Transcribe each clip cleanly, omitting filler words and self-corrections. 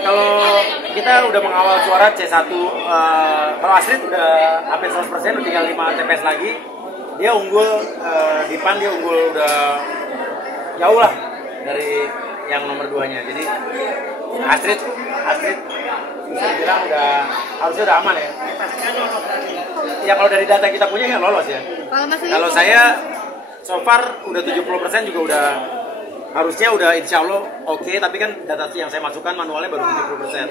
Kalau kita udah mengawal suara C1, kalau Astrid udah hampir 100%, udah tinggal 5 TPS lagi. Dia unggul, di PAN dia unggul udah jauh lah dari yang nomor 2-nya. Jadi Astrid bisa dibilang harusnya udah aman ya. Ya kalau dari data kita punya ya lolos ya. Kalau saya so far udah 70% juga udah harusnya udah insya Allah oke, tapi kan data yang saya masukkan manualnya baru 70%.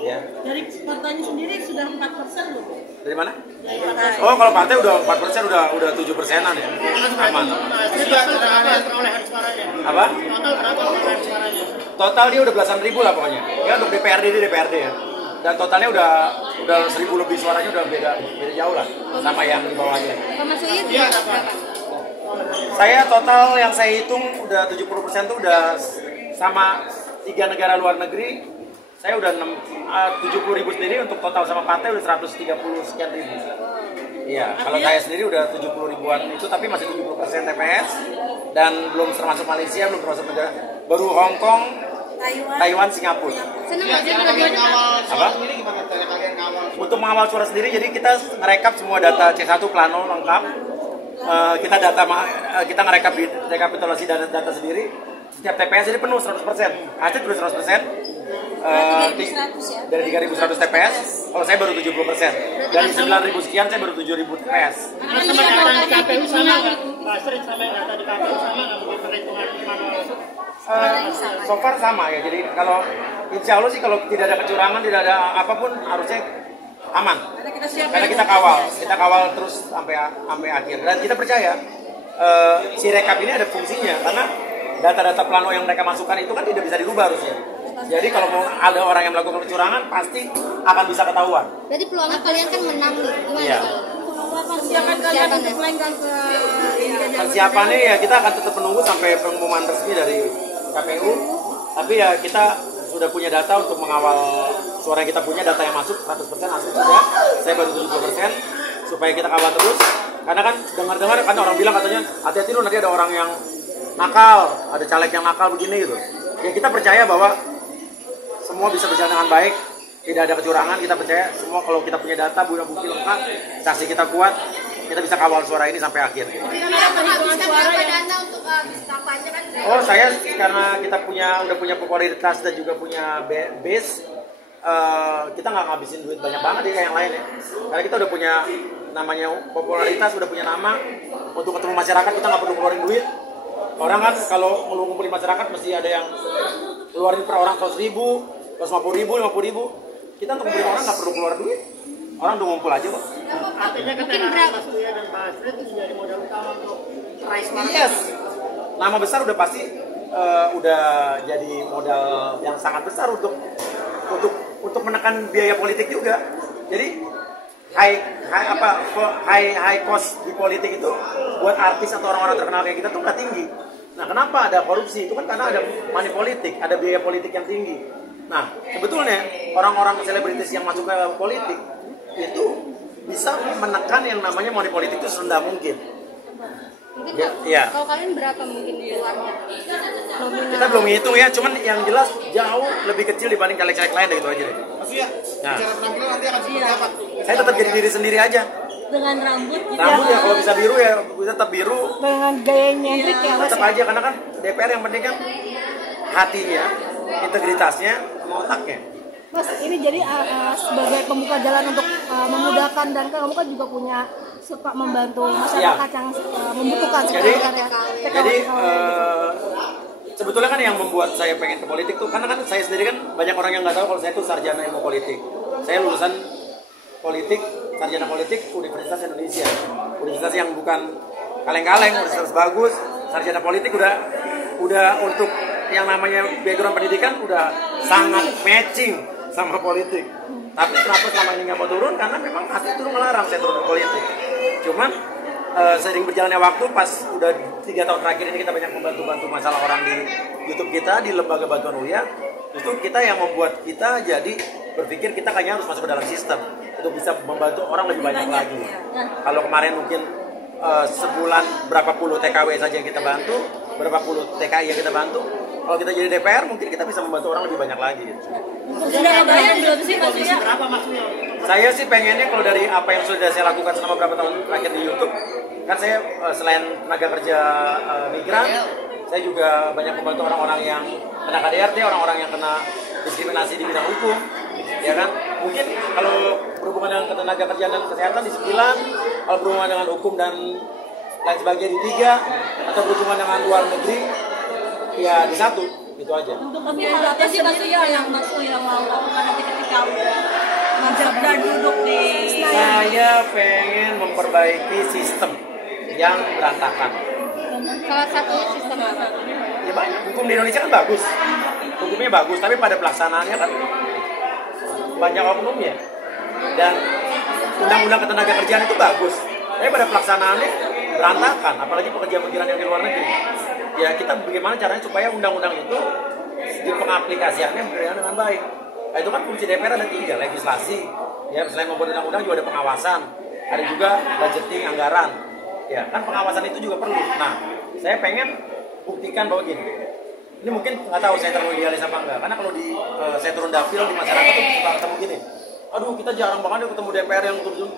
Ya. Dari partainya sendiri sudah 4% loh. Dari mana? Dari partai. Oh, kalau partai udah 4%, udah 7%-an ya. Aman. Apa? Total berapa suaranya? Total dia udah belasan ribu lah pokoknya. Ya untuk DPRD ya. Dan totalnya udah 1.000 lebih suaranya, udah beda jauh lah sama yang di bawahnya. Pak Mas Uyut berapa? Saya total yang saya hitung udah 70% tuh udah sama 3 negara luar negeri. Saya udah 70.000 sendiri, untuk total sama partai udah 130 sekian ribu. Iya, kalau saya sendiri udah 70 ribuan itu, tapi masih 70% TPS dan belum termasuk Malaysia, belum termasuk negara baru Hong Kong, Taiwan, Singapura. Senang nggak sih dua-duanya? Apa? Untuk mengawal suara sendiri, jadi kita ngerekap semua data C1 plano lengkap. Kita ngerekap di rekapitulasi data sendiri. Setiap TPS ini penuh 100%. Astrid udah 100%. 3.100 ya? Dari 3.100 TPS, kalau saya baru 70%. Dari 9.000 sekian, saya baru 7.000 TPS. Sama data di KPU sama nggak? Pak Astrid sama data di KPU sama nggak begitu perhitungan manual? So far sama ya. Jadi kalau insya Allah sih kalau tidak ada kecurangan, tidak ada apapun, harusnya aman. Karena kita kawal terus sampai akhir. Dan kita percaya si rekap ini ada fungsinya, karena data-data plano yang mereka masukkan itu kan tidak bisa dirubah harusnya. Jadi kalau mau ada orang yang melakukan kecurangan, pasti akan bisa ketahuan. Jadi peluangnya kalian kan menang nih, gimana Iya. Persiapan kalian untuk melenggang ke Persiapannya ya kita akan tetap menunggu sampai pengumuman resmi dari KPU. Tapi ya kita sudah punya data untuk mengawal suara yang kita punya, data yang masuk 100% asli sudah. Saya baru 70%, supaya kita kawal terus. Karena kan dengar-dengar kan orang bilang katanya hati-hati lu, nanti ada orang yang nakal, ada caleg yang nakal begini gitu. Ya kita percaya bahwa semua bisa berjalan dengan baik, tidak ada kecurangan. Kita percaya semua, kalau kita punya data, bukti lengkap, saksi kita kuat, kita bisa kawal suara ini sampai akhir. Gitu. Oh, saya karena kita udah punya popularitas dan juga punya base, kita nggak ngabisin duit banyak banget ya kayak yang lain ya. Karena kita udah punya namanya popularitas, udah punya nama, untuk ketemu masyarakat kita nggak perlu keluarin duit. Orang kan kalau ngumpulin masyarakat mesti ada yang keluarin per orang 100.000, 150.000, 50.000. Kita untuk ngumpulin orang nggak perlu keluar duit. Orang udah ngumpul aja kok. Artinya keterangan Mas Uyut dan Pak Astrid itu menjadi modal utama untuk raise market. Yes. Nama besar udah pasti udah jadi modal yang sangat besar untuk menekan biaya politik juga. Jadi high cost di politik itu buat artis atau orang-orang terkenal kayak kita tuh nggak tinggi. Nah, kenapa ada korupsi? Itu kan karena ada money politik, ada biaya politik yang tinggi. Nah, sebetulnya orang-orang selebritis yang masuk ke politik itu bisa menekan yang namanya money politik itu serendah mungkin. Mungkin Ya. kalau kalian berapa mungkin keluarnya? Kita belum ngitung ya, cuman yang jelas jauh lebih kecil dibanding caleg-caleg lain, gitu aja deh. Maksudnya, Nah, cara penampilan nanti akan seperti apa? saya tetap jadi diri sendiri aja. Dengan rambut gitu. Rambut ya kalau bisa biru ya tetap biru. Dengan gayanya Hendrik ya Mas. Tetap aja, karena kan DPR yang penting kan hatinya, integritasnya, sama otaknya. Mas, ini jadi sebagai pembuka jalan untuk memudahkan, dan kamu kan juga punya suka membantu masyarakat yang membutuhkan Jadi seperti sebetulnya kan yang membuat saya pengen ke politik tuh, karena kan saya sendiri kan banyak orang yang nggak tahu kalau saya tuh sarjana ilmu politik. Saya lulusan politik, sarjana politik Universitas Indonesia, universitas yang bukan kaleng-kaleng, universitas bagus. Sarjana politik udah untuk yang namanya background pendidikan udah sangat matching sama politik. Tapi kenapa selama ini nggak mau turun? Karena memang hati itu melarang saya turun ke politik. Cuman sering berjalannya waktu, pas udah 3 tahun terakhir ini kita banyak membantu masalah orang di YouTube kita, di lembaga bantuan UIA. Justru kita yang membuat kita jadi berpikir kita kayaknya harus masuk ke dalam sistem untuk bisa membantu orang lebih banyak lagi. Kalau kemarin mungkin sebulan berapa puluh TKW saja yang kita bantu, berapa puluh TKI yang kita bantu. Kalau kita jadi DPR mungkin kita bisa membantu orang lebih banyak lagi gitu. Sudah bayar belum sih Mas Uya? Berapa Mas Uya? Saya sih pengennya kalau dari apa yang sudah saya lakukan selama beberapa tahun terakhir di YouTube, kan saya selain tenaga kerja migran, saya juga banyak membantu orang-orang yang kena KDRT, orang-orang yang kena diskriminasi di bidang hukum, ya kan? Mungkin kalau berhubungan dengan ketenaga kerjaan dan kesehatan di 9, kalau berhubungan dengan hukum dan lain sebagainya di 3, atau berhubungan dengan luar negeri, ya di 1, gitu aja. Untuk kemudian apa sih Mas Uya yang Mas Uya mau lakukan nanti ketika menjabat duduk di Saya pengen memperbaiki sistem yang berantakan. Salah satunya sistem apa? Ya banyak. Hukum di Indonesia kan bagus, hukumnya bagus, tapi pada pelaksanaannya kan banyak oknumnya. Dan undang-undang ketenaga kerjaan itu bagus, tapi pada pelaksanaannya berantakan, apalagi pekerja migran yang di luar negeri. Ya kita bagaimana caranya supaya undang-undang itu di pengaplikasiannya berjalan dengan baik. Nah, itu kan fungsi DPR ada 3, legislasi, ya selain membuat undang-undang juga ada pengawasan, ada juga budgeting anggaran. Ya kan pengawasan itu juga perlu. Nah, saya pengen buktikan bahwa gini. Ini mungkin nggak tahu saya terlalu idealis apa enggak, karena kalau saya turun dapil di masyarakat tuh suka ketemu gini. Aduh, kita jarang banget ya ketemu DPR yang turun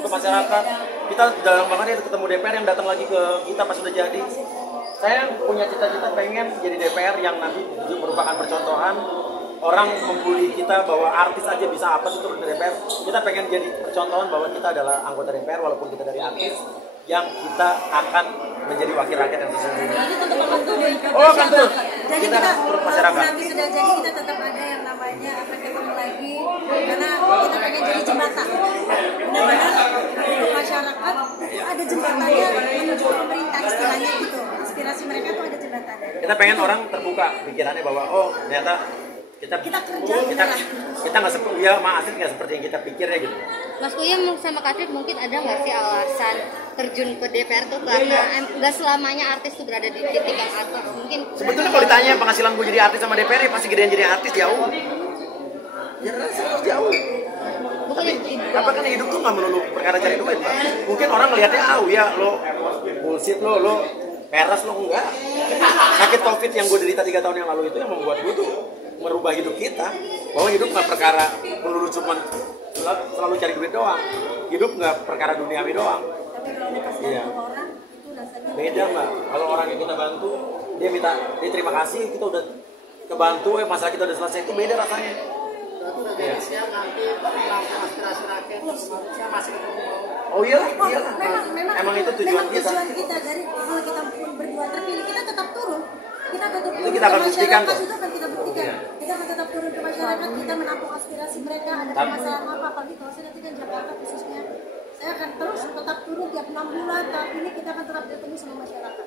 ke masyarakat. Kita jarang banget ya ketemu DPR yang datang lagi ke kita pas sudah jadi. Saya punya cita-cita pengen jadi DPR yang nanti merupakan percontohan. Orang membuli kita bahwa artis aja bisa apa sih turun ke DPR. Kita pengen jadi percontohan bahwa kita adalah anggota DPR walaupun kita dari artis, yang kita akan menjadi wakil rakyat yang sesungguhnya. Oh, akan terus. Jadi Kita kita turun ke masyarakat. nanti sudah jadi kita tetap ada yang namanya akan ketemu lagi karena kita pengen jadi jembatan. Benar-benar untuk masyarakat itu ada jembatannya menuju ke pemerintah istilahnya gitu. Aspirasi mereka tuh ada jembatannya. Kita pengen orang terbuka pikirannya bahwa oh ternyata kita kerja kita nggak seperti ya Asrid nggak seperti yang kita pikirnya gitu. Mas Uya sama Katrit mungkin ada nggak sih alasan terjun ke DPR tuh karena nggak selamanya artis tuh berada di titik yang atas mungkin. Sebetulnya kalau ditanya penghasilan gue jadi artis sama DPR ya pasti gedean jadi artis jauh. Ya harus jauh. Tapi apa kan hidup tuh nggak melulu perkara cari duit Pak. Mungkin orang ngelihatnya ya lo bullshit lo peres lo enggak. Sakit COVID yang gue derita 3 tahun yang lalu itu yang membuat gue tuh merubah hidup kita, bahwa hidup nggak perkara melulu cuman selalu cari duit doang, hidup nggak perkara duniawi doang. Iya. Beda Mbak, kalau orang yang kita bantu dia terima kasih, kita udah kebantu, masalah kita udah selesai, itu beda rasanya. Iya. Oh iya. Emang itu tujuan kita. Tujuan kita dari kalau kita pun berdua terpilih kita tetap turun. Kita tetap turun. Itu kita akan buktikan kok. Itu akan kita buktikan. Kita akan tetap turun ke masyarakat, kita menampung aspirasi mereka, ada permasalahan apa, apalagi kalau saya nanti kan Jakarta khususnya. Saya akan terus tetap turun tiap 6 bulan, tapi ini kita akan tetap bertemu sama masyarakat.